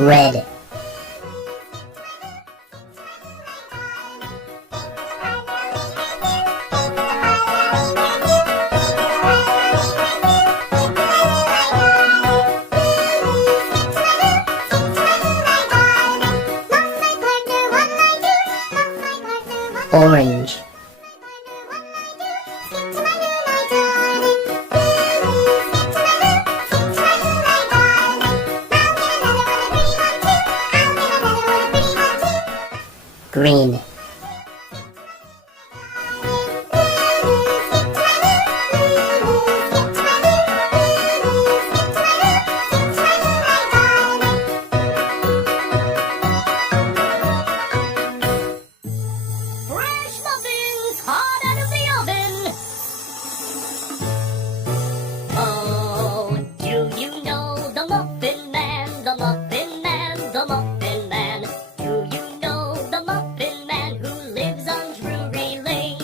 Red. Orange. Green. Fresh muffins hot out of the oven. Oh, do you know the Muffin Man, the Muffin Man, the Muffin Man? Do you know the Muffin Man who lives on Drury Lane?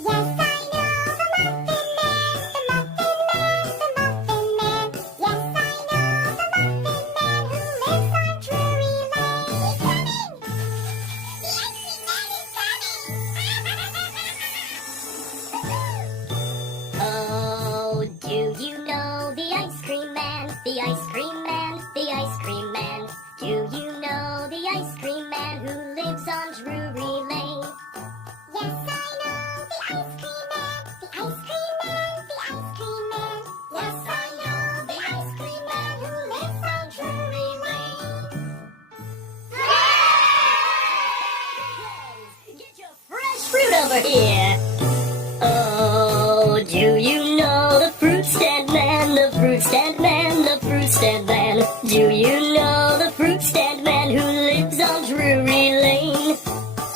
Yes, I know the Muffin Man, the Muffin Man, the Muffin Man. Yes, I know the Muffin Man who lives on Drury Lane. He's coming! The ice cream man is coming! Oh, do you know the ice cream man, the ice cream man, the ice cream man? Do you know the ice cream man who lives on Drury Lane? Yes, I know the ice cream man, the ice cream man, the ice cream man. Yes, I know the ice cream man who lives on Drury Lane. Get your fresh fruit over here. Oh, do you know the fruit stand man, the fruit stand man, the fruit stand man? Do you know the fruit stand man who lives on Drury Lane?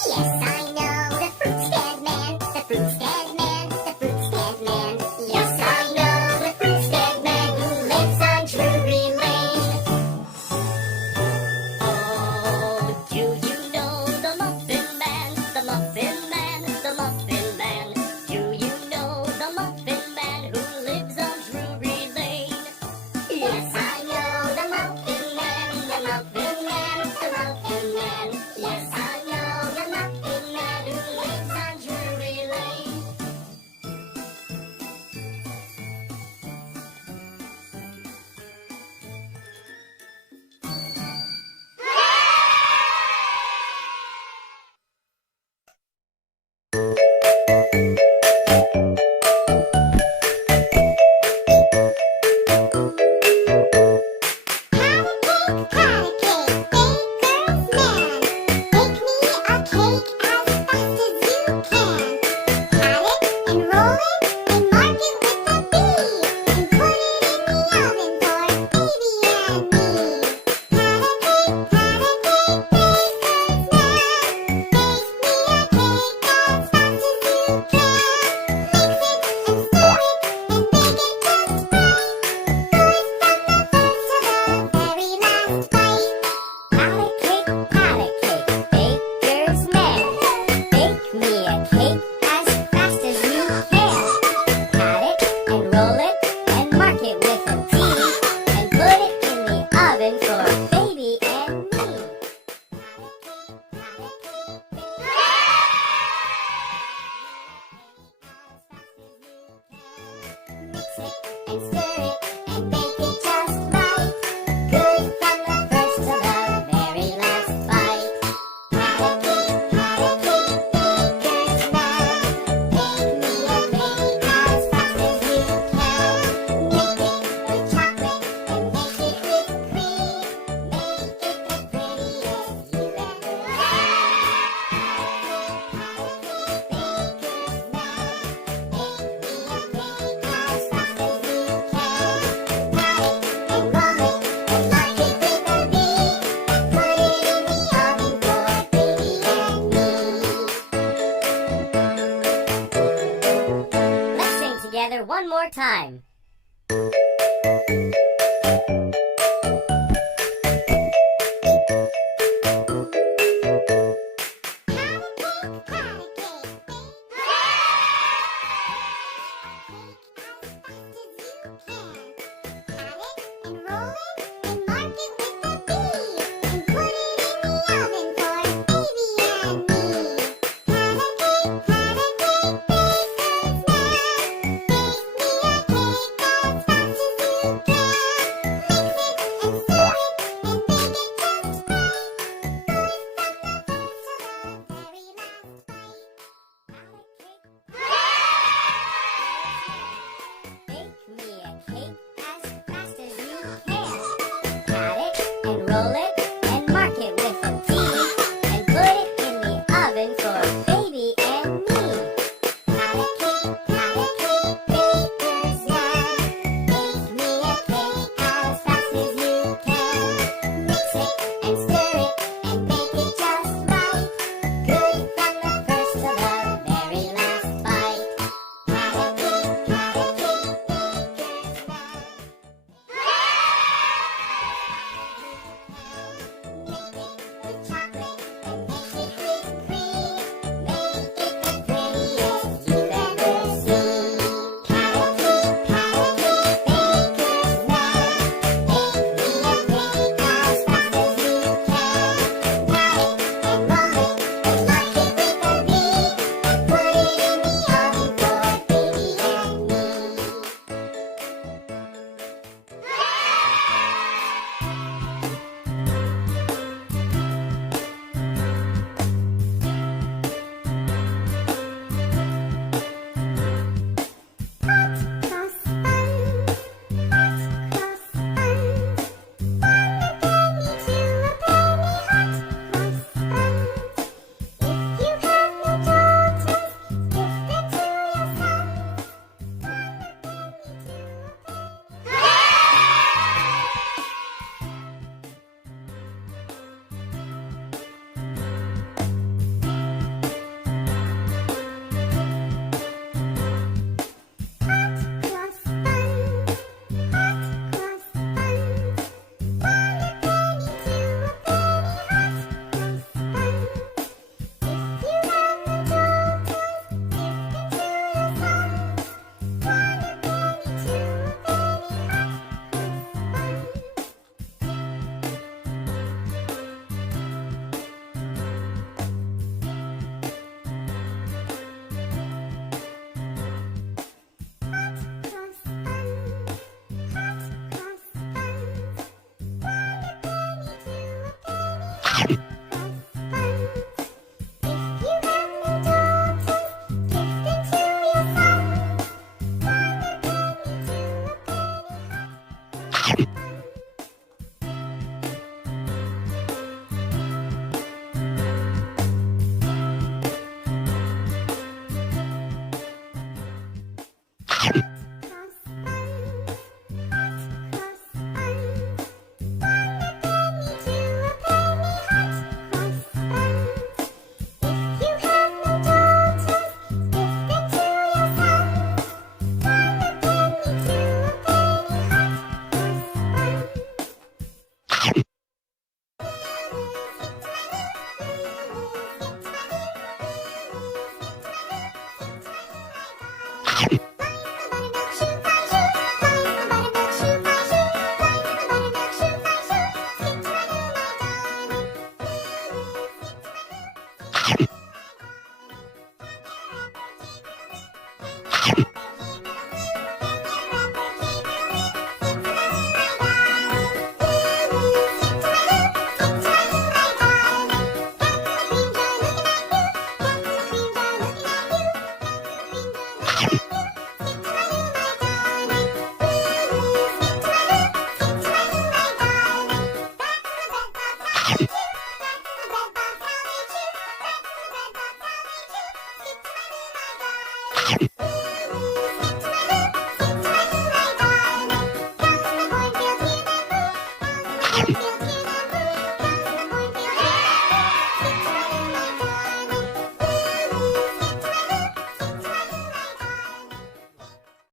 Yes, I know the fruit stand man, the fruit stand man, the fruit stand man. Yes, I know the fruit stand man who lives on Drury Lane. Oh, do you know the Muffin Man, the Muffin Man, the Muffin Man? Do you know the Muffin Man who lives on Drury Lane? Yes, I know the Muffin Man, the Muffin Man, the Muffin Man. Yes, I know the Muffin Man who lives on Drury Lane. Pat a cake, baker's man. Bake me a cake as fast as you can. Pat it and roll it and mark it with a B. And put it in the oven for baby and me. Pat a cake, baker's man. Bake me a cake as fast as you can. Mix it and stir it and bake it just right. Good from the first to the very last bite. Pat a cake, baker's man. Bake me a cake as fast as you can. Pat it and roll it and mark it with a T. And put it in the oven for baby time. Roll it and mark it with a T and put it in the oven for baby and me. Pat a cake, baker's man. Bake me a cake as fast as you can. Mix it and stir it and bake it just right. Good from the first to the very last bite. Pat a cake, baker's man. Hot cross buns.